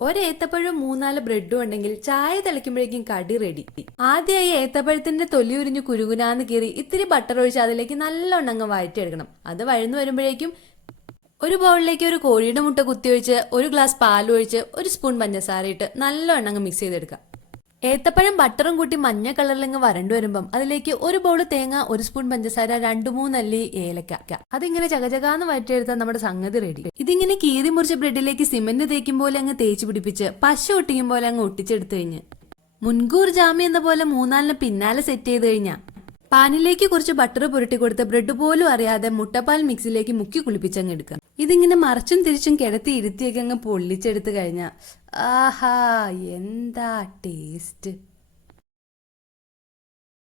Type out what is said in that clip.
ഒരേത്തപ്പഴവും 3-4 ബ്രെഡും ഉണ്ടെങ്കിൽ ചായ തിളയ്ക്കുമ്പോഴേക്കും കടി റെഡി. ആദ്യമായി ഏത്തപ്പഴത്തിന്റെ തൊലി ഉരിഞ്ഞ് കുരുകുനാന്ന് കീറി ഇത്തിരി ബട്ടർ ഒഴിച്ച് അതിലേക്ക് നല്ലോണം അങ്ങ് വഴറ്റിയെടുക്കണം. അത് വഴന്നു വരുമ്പോഴേക്കും ഒരു ബൗളിലേക്ക് ഒരു കോഴിയുടെ മുട്ട കുത്തിയൊഴിച്ച് 1 ഗ്ലാസ് പാലൊഴിച്ച് 1 സ്പൂൺ പഞ്ചസാര ഇട്ട് നല്ലോണം അങ്ങ് മിക്സ് ചെയ്തെടുക്കാം. ഏത്തപ്പഴം ബട്ടറും കൂട്ടി മഞ്ഞ കളറിലങ്ങ് വരണ്ടു വരുമ്പം അതിലേക്ക് 1 ബൗൾ തേങ്ങ, 1 സ്പൂൺ പഞ്ചസാര, 2-3 അല്ലി ഏലക്ക, അതിങ്ങനെ ചകചകാന്ന് വഴറ്റിയെടുത്താൽ നമ്മുടെ സംഗതി റെഡി. ഇതിങ്ങനെ കീറി മുറിച്ച ബ്രെഡിലേക്ക് സിമന്റ് തേക്കും പോലെ അങ്ങ് തേച്ച് പിടിപ്പിച്ച് പശ ഒട്ടിക്കും പോലെ അങ്ങ് ഒട്ടിച്ചെടുത്തു കഴിഞ്ഞ് മുൻകൂർ ജാമ്യം എന്ന പോലെ 3-4 പിന്നാലെ സെറ്റ് ചെയ്ത് കഴിഞ്ഞാൽ പാനിലേക്ക് കുറച്ച് ബട്ടർ പുരട്ടി കൊടുത്ത് ബ്രെഡ് പോലും അറിയാതെ മുട്ടപ്പാൽ മിക്സിലേക്ക് മുക്കി കുളിപ്പിച്ചങ്ങ് എടുക്കാം. ഇതിങ്ങനെ മറിച്ചും തിരിച്ചും കിടത്തി ഇരുത്തിയൊക്കെ അങ്ങ് പൊള്ളിച്ചെടുത്ത് കഴിഞ്ഞാൽ ആഹാ എന്താ ടേസ്റ്റ്.